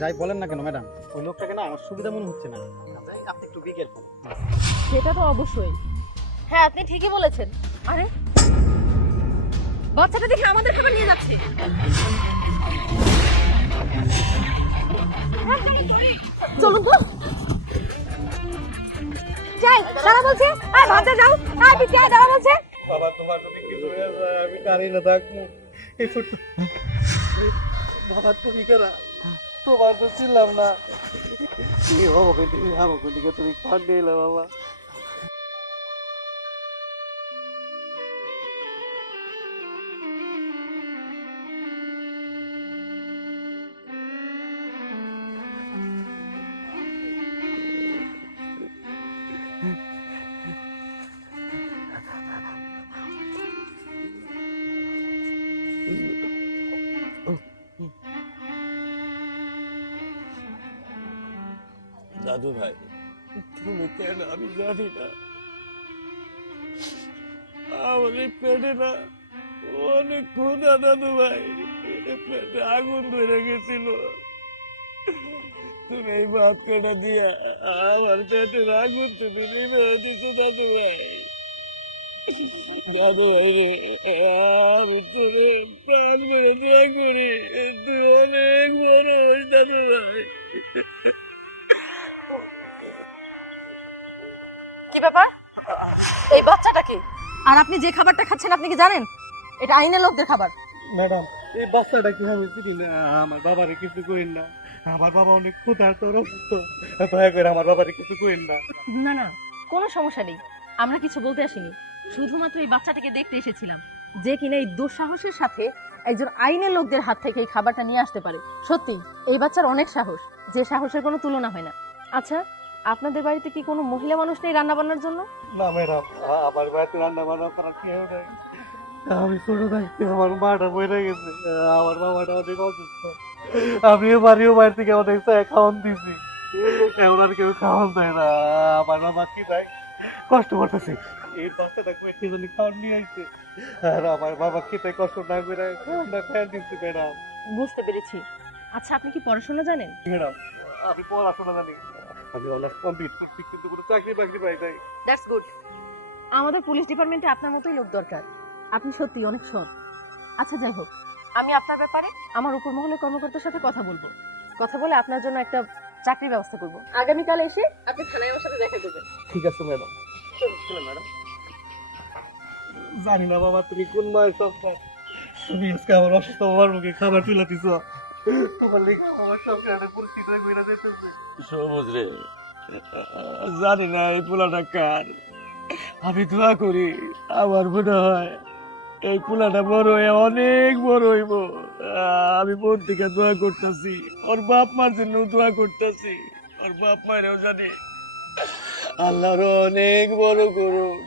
যাই বলেন না কেন ম্যাডাম ওই লোকটাকে না আমার সুবিধা মনে হচ্ছে না। যাই আপনি একটু বিকেল সেটা তো অবশ্যই। হ্যাঁ আপনি ঠিকই বলেছেন। আরে বাচ্চাটা দেখে আমাদের খাবার নিয়ে যাচ্ছে। চলুন তো। যাই দাঁড়া বলছে। আয় বাচ্চা যাও। আয় বিটি আয় দাঁড়া বলছে। বাবা তোমার যদি কিছু হয়ে যায় আমি কারি না থাকব। এই ছোট্ট বাবা তুমি কেনা তোমার তো ছিলাম না। কি হব কিন্তু আমাকে তুমি খান দিলে বাবা। দাদু ভাই। তুমি কেন? আমি জানি না। আমাদের পেটে না, অনেক ক্ষুদা দাদু ভাই। পেটে আগুন ধরে গেছিল। তুমি এই ভাত কেটে দিয়ে আমার পেটের আগুন তুমি নিবে দিছো দাদু ভাই। দাদু ভাই রে, আমি তোকে প্রাণ মেরে দিয়ে করি তুই অনেক বড় এই বাচ্চাটা কি? আর আপনি যে খাবারটা খাচ্ছেন আপনি কি জানেন? এটা আইনের লোকদের খাবার। ম্যাডাম এই বাচ্চাটা কি না? আমার বাবারে কিছু কইন না। আমার বাবা অনেক ক্ষুধার্ত অসুস্থ দয়া করে আমার বাবারে কিছু কইন না। না না কোনো সমস্যা নেই। আমরা কিছু বলতে আসিনি। শুধুমাত্র এই বাচ্চাটাকে দেখতে এসেছিলাম। যে কিনা এই দুঃসাহসের সাথে একজন আইনের লোকদের হাত থেকে এই খাবারটা নিয়ে আসতে পারে। সত্যি এই বাচ্চার অনেক সাহস। যে সাহসের কোনো তুলনা হয় না। আচ্ছা আপনাদের বাড়িতে কি কোনো মহিলা মানুষ নেই রান্না বান্নার জন্য? না ম্যাডাম আমার বাড়িতে রান্না বান্না করার কেউ নাই। আমি ছোট থাকতে আমার মাটা মরে গেছে আমার বাবাটা অনেক অসুস্থ। আমি বাড়িও বাড়ি থেকে অনেক খাওয়ান দিছি। এখন আর কেউ খাওয়ান দেয় না আমার বাবা কি দেয়? কষ্ট করতেছে। এই বাচ্চাটা কয়ে কে জানি খাওয়ান নিয়ে আসছে আর আমার বাবা খেতে কষ্ট না করে খাওয়ান দিচ্ছি ম্যাডাম। বুঝতে পেরেছি। আচ্ছা আপনি কি পড়াশোনা জানেন? ম্যাডাম আমি পড়াশোনা জানি। আমি অনার্স কমপ্লিট করছি কিন্তু কোনো চাকরি বাকরি পাই নাই। দ্যাটস গুড আমাদের পুলিশ ডিপার্টমেন্টে আপনার মতোই লোক দরকার। আপনি সত্যি অনেক সৎ। আচ্ছা যাই হোক। আমি আপনার ব্যাপারে? আমার উপর মহলের কর্মকর্তার সাথে কথা বলব। কথা বলে আপনার জন্য একটা চাকরির ব্যবস্থা করব। আগামীকাল এসে আপনি থানায় আমার সাথে দেখা করবেন। ঠিক আছে ম্যাডাম চলুন ম্যাডাম জানি না বাবা তুমি কোন মায়ের সন্তান তুমি আজকে আমার অসুস্থ বাবার মুখে খাবার তুলে দিছ। জানি না এই পোলাটা কার। আমি দোয়া করি, আমার মনে হয় এই পোলাটা বড় হয়ে অনেক বড় হইব। আমি মন থেকে দোয়া করতেছি, ওর বাপ মার জন্য দোয়া করতেছি, ওর বাপ মায়েরও জানি। আল্লাহর অনেক বড় করুক।